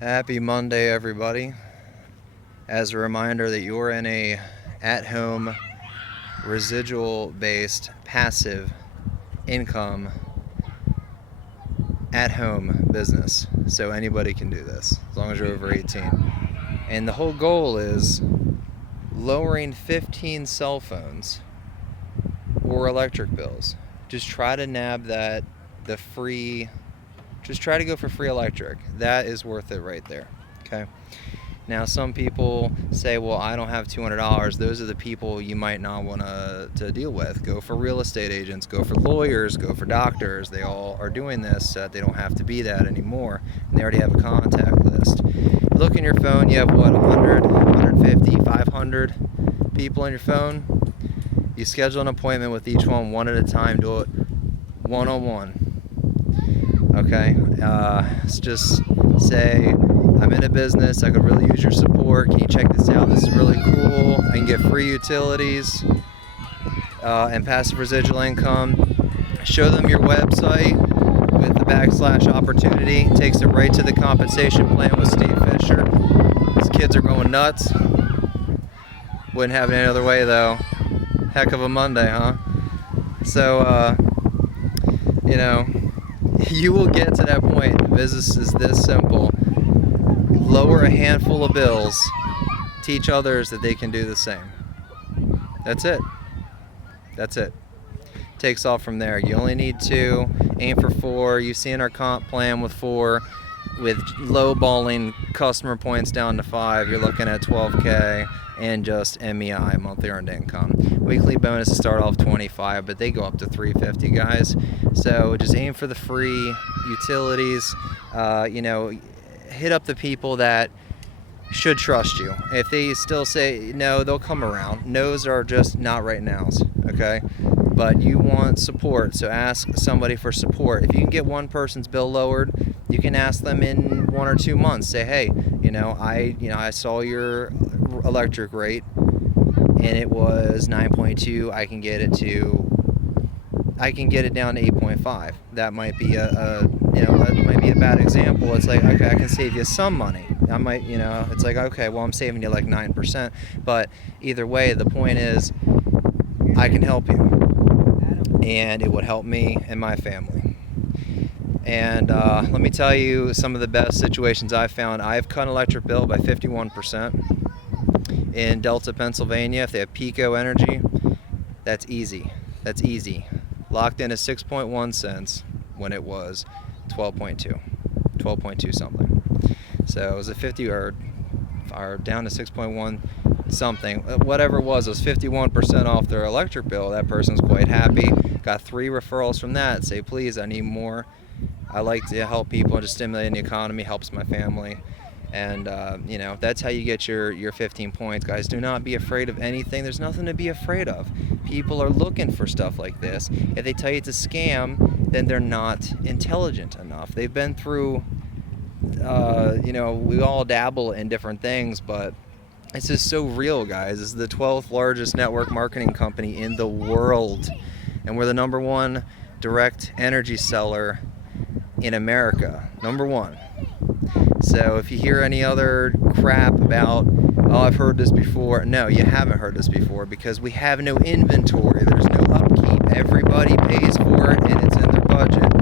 Happy Monday, everybody. As a reminder that you're in a at-home, residual-based, passive income at-home business. So anybody can do this, as long as you're over 18. And the whole goal is lowering 15 cell phones or electric bills. Just try to nab just try to go for free electric. That is worth it right there, okay? Now, some people say, well, I don't have $200. Those are the people you might not want to deal with. Go for real estate agents, go for lawyers, go for doctors. They all are doing this so that they don't have to be that anymore. And they already have a contact list. Look in your phone, you have what, 100, 150, 500 people on your phone? You schedule an appointment with each one at a time. Do it one-on-one. Okay, just say, I'm in a business, I could really use your support. Can you check this out? This is really cool. I can get free utilities and passive residual income. Show them your website with the / opportunity. Takes it right to the compensation plan with Steve Fisher. These kids are going nuts. Wouldn't have it any other way though. Heck of a Monday, huh? So, you will get to that point. The business is this simple. Lower a handful of bills, teach others that they can do the same. That's it. Takes off from there. You only need 2, aim for 4. You've seen our comp plan with 4, with low-balling customer points down to 5. You're looking at $12K and just MEI, monthly earned income. Weekly bonuses start off $25, but they go up to $350, guys. So just aim for the free utilities. Hit up the people that should trust you. If they still say no, they'll come around. No's are just not right nows, okay? But you want support, so ask somebody for support. If you can get one person's bill lowered, you can ask them in 1 or 2 months. Say, hey, I saw your electric rate and it was 9.2. I can get it down to 8.5. That might be that might be a bad example. It's like, okay, I can save you some money. I might, it's like, okay, well, I'm saving you like 9%. But either way, the point is, I can help you. And it would help me and my family. And let me tell you some of the best situations I've found. I've cut an electric bill by 51%. In Delta, Pennsylvania, if they have Pico Energy, that's easy. Locked in at 6.1 cents when it was 12.2 something. So it was a 50 or down to 6.1 something. Whatever it was 51% off their electric bill. That person's quite happy. Got 3 referrals from that. Say, please, I need more. I like to help people and just stimulate the economy, helps my family. And, that's how you get your 15 points, guys. Do not be afraid of anything. There's nothing to be afraid of. People are looking for stuff like this. If they tell you it's a scam, then they're not intelligent enough. They've been through, we all dabble in different things, but this is so real, guys. This is the 12th largest network marketing company in the world. And we're the #1 direct energy seller in America. #1. So if you hear any other crap about, oh, I've heard this before. No, you haven't heard this before because we have no inventory. There's no upkeep. Everybody pays for it and it's in their budget.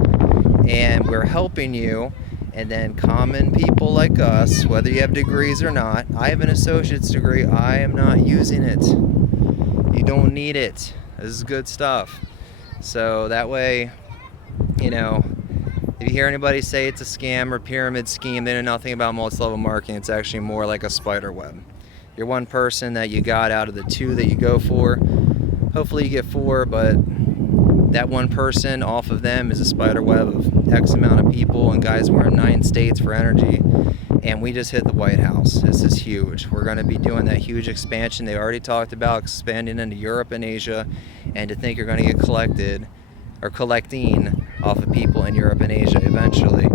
And we're helping you. And then common people like us, whether you have degrees or not, I have an associate's degree. I am not using it. You don't need it. This is good stuff. So that way, if you hear anybody say it's a scam or pyramid scheme, they know nothing about multi-level marketing. It's actually more like a spider web. You're one person that you got out of the 2 that you go for. Hopefully you get 4, but that one person off of them is a spider web of X amount of people, and guys, we're in 9 states for energy, and we just hit the White House. This is huge. We're going to be doing that huge expansion. They already talked about expanding into Europe and Asia, and to think you're going to get collecting off of people in Europe and Asia eventually.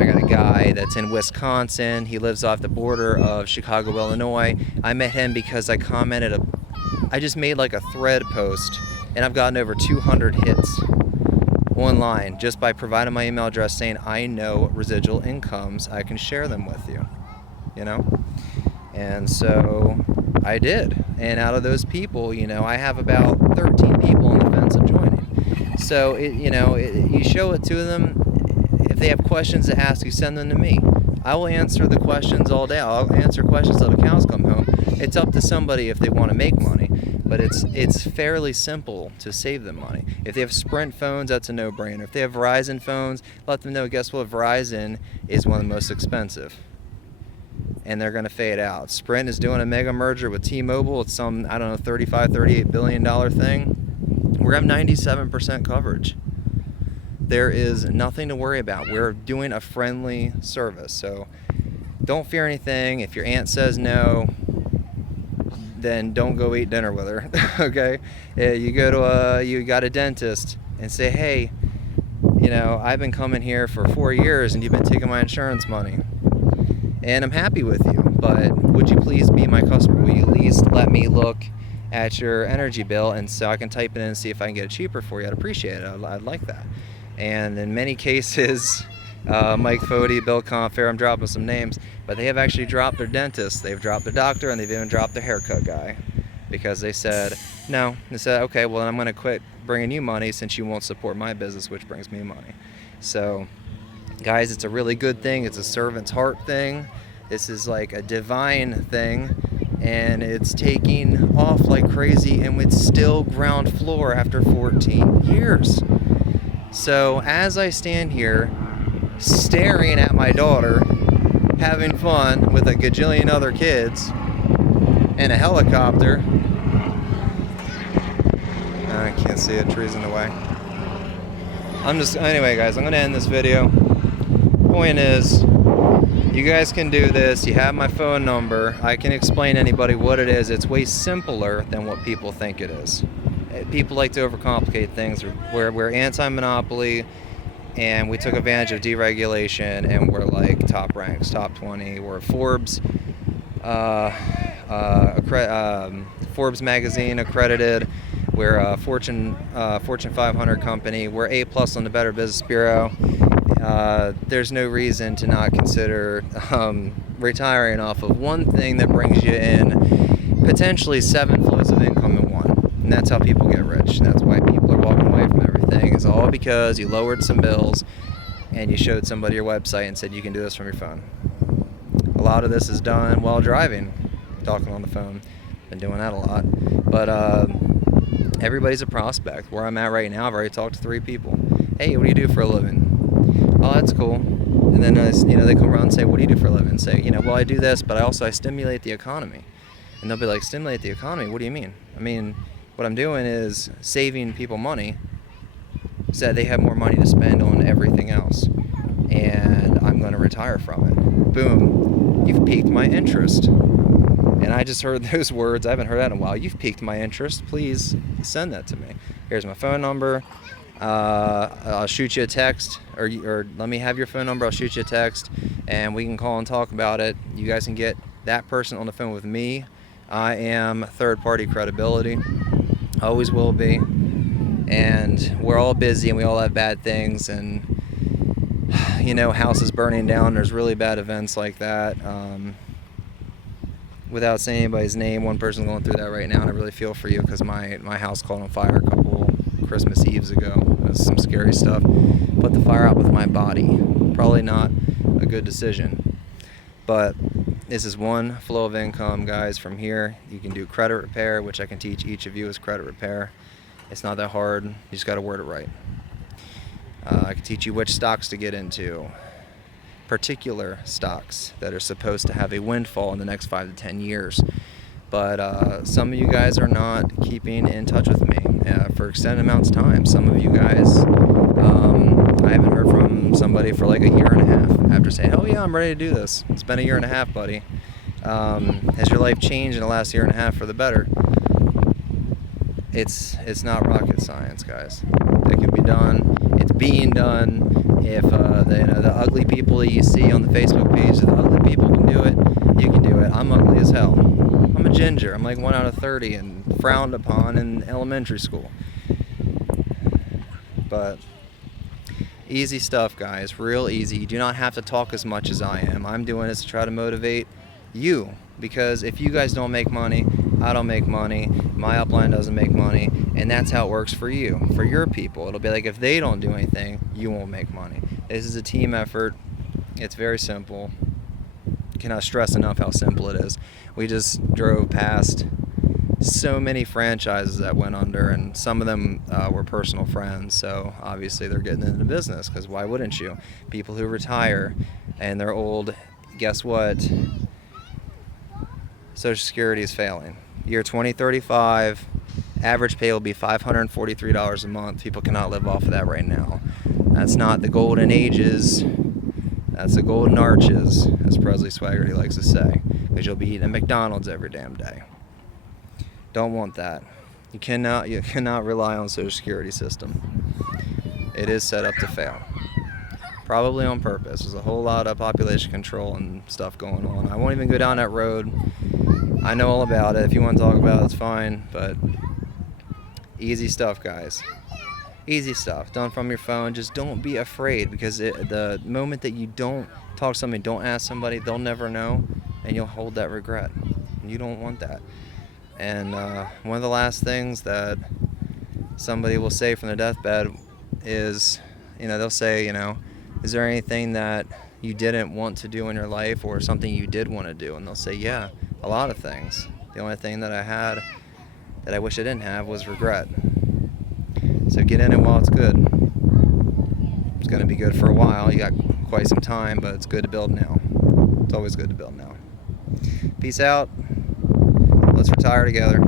I got a guy that's in Wisconsin. He lives off the border of Chicago, Illinois. I met him because I just made like a thread post, and I've gotten over 200 hits online just by providing my email address saying I know residual incomes, I can share them with you, you know? And so I did. And out of those people, you know, I have about 13 people on the fence of joining. So, you show it to them. If they have questions to ask, you send them to me. I will answer the questions all day. I'll answer questions till the cows come home. It's up to somebody if they want to make money, but it's fairly simple to save them money. If they have Sprint phones, that's a no-brainer. If they have Verizon phones, let them know, guess what, Verizon is one of the most expensive, and they're going to fade out. Sprint is doing a mega merger with T-Mobile. It's some, I don't know, $38 billion thing. We're going to have 97% coverage. There is nothing to worry about. We're doing a friendly service, so don't fear anything. If your aunt says no, then don't go eat dinner with her. Okay? You got a dentist and say, hey, you know, I've been coming here for 4 years and you've been taking my insurance money, and I'm happy with you, but would you please be my customer? Will you at least let me look at your energy bill, and so I can type it in and see if I can get it cheaper for you? I'd appreciate it. I'd like that. And in many cases, Mike Fody, Bill Confair, I'm dropping some names, but they have actually dropped their dentist, they've dropped their doctor, and they've even dropped their haircut guy, because they said no. They said, okay, well, I'm going to quit bringing you money since you won't support my business, which brings me money. So guys, it's a really good thing. It's a servant's heart thing. This is like a divine thing, and it's taking off like crazy, and it's still ground floor after 14 years. So as I stand here staring at my daughter having fun with a gajillion other kids and a helicopter, I can't see it, trees in the way. Anyway guys, I'm going to end this video. Point is, you guys can do this. You have my phone number. I can explain to anybody what it is. It's way simpler than what people think it is. People like to overcomplicate things. We're anti-monopoly, and we took advantage of deregulation, and we're like top ranks, top 20. We're Forbes Forbes magazine accredited. We're a Fortune 500 company. We're A+ on the Better Business Bureau. There's no reason to not consider retiring off of one thing that brings you in potentially 7 flows of income in one. And that's how people get rich. That's why people are walking away from everything. It's all because you lowered some bills and you showed somebody your website and said you can do this from your phone. A lot of this is done while driving, talking on the phone. Been doing that a lot. But everybody's a prospect. Where I'm at right now, I've already talked to 3 people. Hey, what do you do for a living? Oh, that's cool. And then they come around and say, what do you do for a living? Say, well, I do this, but I stimulate the economy. And they'll be like, stimulate the economy? What do you mean? I mean, what I'm doing is saving people money so that they have more money to spend on everything else. And I'm going to retire from it. Boom. You've piqued my interest. And I just heard those words. I haven't heard that in a while. You've piqued my interest. Please send that to me. Here's my phone number. I'll shoot you a text, or let me have your phone number. I'll shoot you a text, and we can call and talk about it. You guys can get that person on the phone with me. I am third-party credibility. Always will be. And we're all busy, and we all have bad things, and houses burning down. There's really bad events like that. Without saying anybody's name, one person's going through that right now, and I really feel for you, because my house caught on fire a couple Christmas Eves ago. That's some scary stuff. Put the fire out with my body. Probably not a good decision. But this is one flow of income, guys. From here, you can do credit repair, which I can teach each of you is credit repair. It's not that hard. You just got to word it right. I can teach you which stocks to get into. Particular stocks that are supposed to have a windfall in the next 5 to 10 years. But some of you guys are not keeping in touch with me for extended amounts of time. Some of you guys, I haven't heard from somebody for like a year and a half after saying, oh yeah, I'm ready to do this. It's been a year and a half, buddy. Has your life changed in the last year and a half for the better? It's not rocket science, guys. It can be done. It's being done. If the ugly people that you see on the Facebook page, if the ugly people can do it, you can do it. I'm ugly as hell. I'm a ginger. I'm like 1 out of 30 and frowned upon in elementary school. But Easy stuff, guys. Real easy. You do not have to talk as much as I am. I'm doing this to try to motivate you, because if you guys don't make money, I don't make money, my upline doesn't make money, and that's how it works for you, for your people. It'll be like, if they don't do anything, you won't make money. This is a team effort. It's very simple. Cannot stress enough how simple it is. We just drove past so many franchises that went under, and some of them were personal friends, so obviously they're getting into business, because why wouldn't you? People who retire and they're old, guess what? Social Security is failing. Year 2035, average pay will be $543 a month. People cannot live off of that right now. That's not the golden ages. That's the golden arches, as Presley Swaggerty likes to say, because you'll be eating at McDonald's every damn day. Don't want that. You cannot rely on the Social Security system. It is set up to fail. Probably on purpose. There's a whole lot of population control and stuff going on. I won't even go down that road. I know all about it. If you want to talk about it, it's fine. But easy stuff, guys. Easy stuff. Done from your phone. Just don't be afraid, because the moment that you don't talk to somebody, don't ask somebody, they'll never know, and you'll hold that regret. You don't want that. And one of the last things that somebody will say from their deathbed is, they'll say, is there anything that you didn't want to do in your life, or something you did want to do? And they'll say, yeah, a lot of things. The only thing that I had that I wish I didn't have was regret. So get in it while it's good. It's going to be good for a while. You got quite some time, but it's good to build now. It's always good to build now. Peace out. Let's retire together.